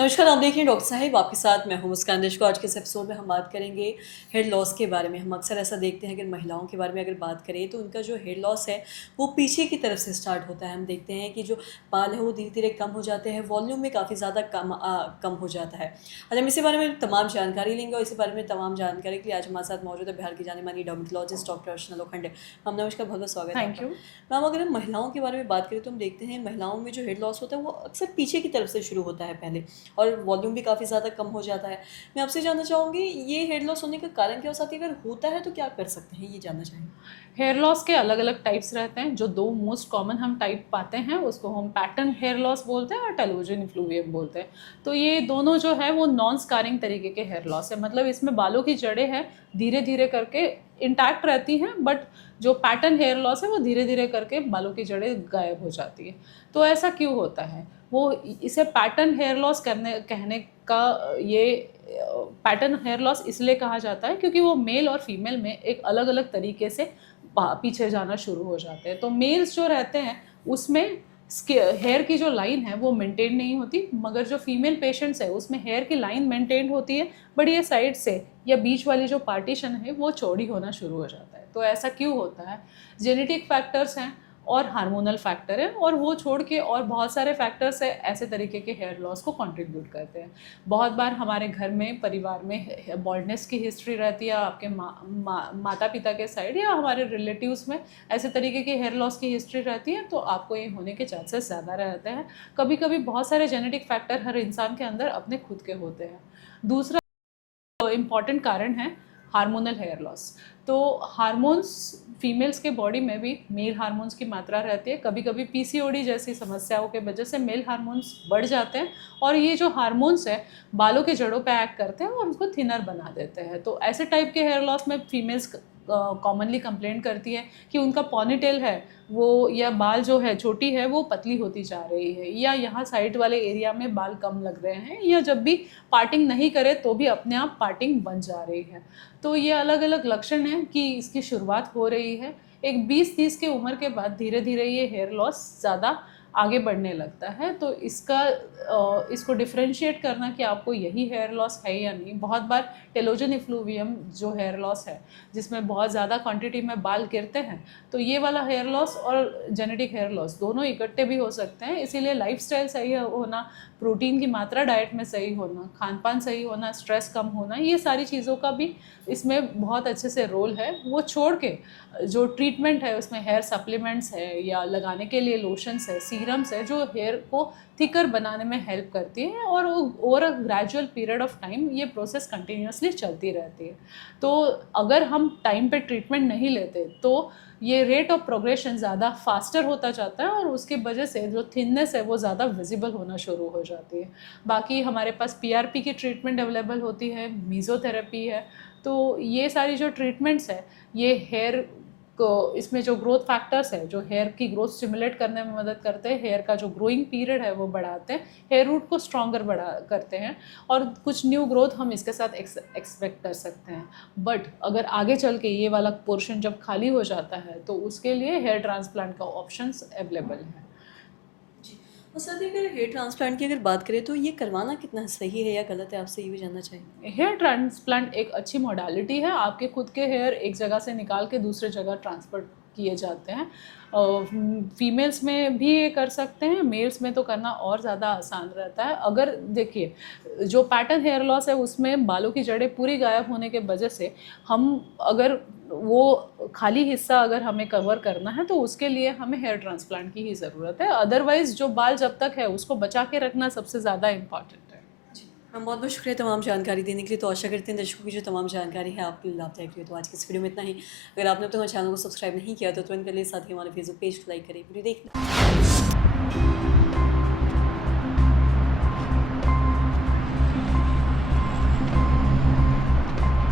नमस्कार, आप देख रहे हैं डॉक्टर साहिब, आपके साथ मैं हूं मुस्कान को। आज के इस एपिसोड में हम बात करेंगे हेयर लॉस के बारे में। हम अक्सर ऐसा देखते हैं कि महिलाओं के बारे में अगर बात करें तो उनका जो हेयर लॉस है वो पीछे की तरफ से स्टार्ट होता है। हम देखते हैं कि जो बाल है वो धीरे-धीरे कम हो जाते हैं, वॉल्यूम में काफ़ी ज़्यादा कम हो जाता है। आज हम इसी बारे में तमाम जानकारी लेंगे और इसी बारे में तमाम जानकारी के लिए आज हमारे साथ मौजूद है बिहार की जानी-मानी डर्मेटोलॉजिस्ट डॉक्टर अर्चना लोखंडे। मैम नमस्कार, बहुत-बहुत स्वागत है थैंक आपका। यू। मैम अगर हम महिलाओं के बारे में बात करें तो हम देखते हैं महिलाओं में जो हेयर लॉस होता है वो अक्सर पीछे की तरफ से शुरू होता है पहले। और वॉल्यूम भी काफ़ी ज़्यादा कम हो जाता है। मैं आपसे जानना चाहूँगी ये हेयर लॉस होने का कारण क्या हो सकता है? अगर होता है तो क्या कर सकते हैं? ये जानना चाहेंगे। हेयर लॉस के अलग-अलग टाइप्स रहते हैं। जो 2 मोस्ट कॉमन हम टाइप पाते हैं उसको हम पैटर्न हेयर लॉस बोलते हैं और टेलोजन इफ्लूवियम बोलते हैं। तो ये दोनों जो है वो नॉन स्कारिंग तरीके के हेयर लॉस है। मतलब इसमें बालों की जड़ें हैं धीरे-धीरे करके इंटैक्ट रहती हैं, बट जो पैटर्न हेयर लॉस है वो धीरे-धीरे करके बालों की जड़ें गायब हो जाती है। तो ऐसा क्यों होता है? वो इसे पैटर्न हेयर लॉस करने कहने का ये पैटर्न हेयर लॉस इसलिए कहा जाता है क्योंकि वो मेल और फीमेल में एक अलग-अलग तरीके से पीछे जाना शुरू हो जाते हैं। तो मेल्स जो रहते हैं उसमें हेयर की जो लाइन है वो मेंटेन नहीं होती, मगर जो फीमेल पेशेंट्स है उसमें हेयर की लाइन मेंटेन होती है, बट ये साइड से या बीच वाली जो पार्टीशन है वो चौड़ी होना शुरू हो जाता है। तो ऐसा क्यों होता है? जेनेटिक फैक्टर्स हैं और हार्मोनल फैक्टर है, और वो छोड़ के और बहुत सारे फैक्टर्स है ऐसे तरीके के हेयर लॉस को कंट्रीब्यूट करते हैं। बहुत बार हमारे घर में परिवार में बॉल्डनेस की हिस्ट्री रहती है, आपके माता पिता के साइड या हमारे रिलेटिव्स में ऐसे तरीके की हेयर लॉस की हिस्ट्री रहती है, तो आपको ये होने के चांसेस ज़्यादा रहते हैं। कभी कभी बहुत सारे जेनेटिक फैक्टर हर इंसान के अंदर अपने खुद के होते हैं। दूसरा इम्पॉर्टेंट कारण है हार्मोनल हेयर लॉस। तो हार्मोन्स फीमेल्स के बॉडी में भी मेल हार्मोन्स की मात्रा रहती है। कभी कभी पीसीओडी जैसी समस्याओं के वजह से मेल हार्मोन्स बढ़ जाते हैं, और ये जो हार्मोन्स है बालों के जड़ों पे एक्ट करते हैं और उनको थिनर बना देते हैं। तो ऐसे टाइप के हेयर लॉस में फीमेल्स कॉमनली कंप्लेंट करती है कि उनका पॉनीटेल है वो, या बाल जो है चोटी है वो पतली होती जा रही है, या यहाँ साइड वाले एरिया में बाल कम लग रहे हैं, या जब भी पार्टिंग नहीं करे तो भी अपने आप पार्टिंग बन जा रही है। तो ये अलग अलग लक्षण हैं कि इसकी शुरुआत हो रही है। एक 20-30 की उम्र के बाद धीरे धीरे ये हेयर लॉस ज़्यादा आगे बढ़ने लगता है। तो इसको डिफ्रेंशिएट करना कि आपको यही हेयर लॉस है या नहीं। बहुत बार टेलोजन इफ्लूवियम जो हेयर लॉस है जिसमें बहुत ज़्यादा क्वांटिटी में बाल गिरते हैं, तो ये वाला हेयर लॉस और जेनेटिक हेयर लॉस दोनों इकट्ठे भी हो सकते हैं। इसीलिए लाइफस्टाइल सही होना, प्रोटीन की मात्रा डाइट में सही होना, खान पान सही होना, स्ट्रेस कम होना, ये सारी चीज़ों का भी इसमें बहुत अच्छे से रोल है। वो छोड़ के जो ट्रीटमेंट है उसमें हेयर सप्लीमेंट्स है या लगाने के लिए लोशंस है, सीरम्स है, जो हेयर को थिकर बनाने में हेल्प करती है, और over a gradual period of time ये प्रोसेस कंटिन्यूसली चलती रहती है। तो अगर हम टाइम पे ट्रीटमेंट नहीं लेते तो ये रेट ऑफ प्रोग्रेशन ज़्यादा फास्टर होता जाता है, और उसकी वजह से जो थिननेस है वो ज़्यादा विजिबल होना शुरू हो जाती है। बाकी हमारे पास पीआरपी की ट्रीटमेंट अवेलेबल होती है, मीज़ोथेरेपी है। तो ये सारी जो ट्रीटमेंट्स है ये हेयर को, इसमें जो ग्रोथ फैक्टर्स है जो हेयर की ग्रोथ स्टिमुलेट करने में मदद करते हैं, हेयर का जो ग्रोइंग पीरियड है वो बढ़ाते हैं, हेयर रूट को स्ट्रॉन्गर बढ़ा करते हैं, और कुछ न्यू ग्रोथ हम इसके साथ एक्सपेक्ट कर सकते हैं। बट अगर आगे चल के ये वाला पोर्शन जब खाली हो जाता है तो उसके लिए हेयर ट्रांसप्लांट का ऑप्शंस अवेलेबल है। जी। और साथ ही अगर हेयर ट्रांसप्लांट की अगर बात करें तो ये करवाना कितना सही है या गलत है? आपसे ये भी जानना चाहेंगे। हेयर ट्रांसप्लांट एक अच्छी मोडालिटी है। आपके खुद के हेयर एक जगह से निकाल के दूसरे जगह ट्रांसफ़र किए जाते हैं। फीमेल्स में भी ये कर सकते हैं, मेल्स में तो करना और ज़्यादा आसान रहता है। अगर देखिए जो पैटर्न हेयर लॉस है उसमें बालों की जड़ें पूरी गायब होने के वजह से हम अगर वो खाली हिस्सा अगर हमें कवर करना है तो उसके लिए हमें हेयर ट्रांसप्लांट की ही ज़रूरत है। अदरवाइज़ जो बाल जब तक है उसको बचा के रखना सबसे ज़्यादा इम्पॉर्टेंट है। जी। मैम बहुत-बहुत शुक्रिया तमाम जानकारी देने के लिए। तो आशा करते हैं दर्शकों की जो तमाम जानकारी है आपके लिए लाभदायक रही। तो आज की इस वीडियो में इतना ही। अगर आपने अब तक हमारे चैनल को सब्सक्राइब नहीं किया तो तुरंत कर लें, साथ ही हमारे फेसबुक पेज को लाइक करें। वीडियो देखना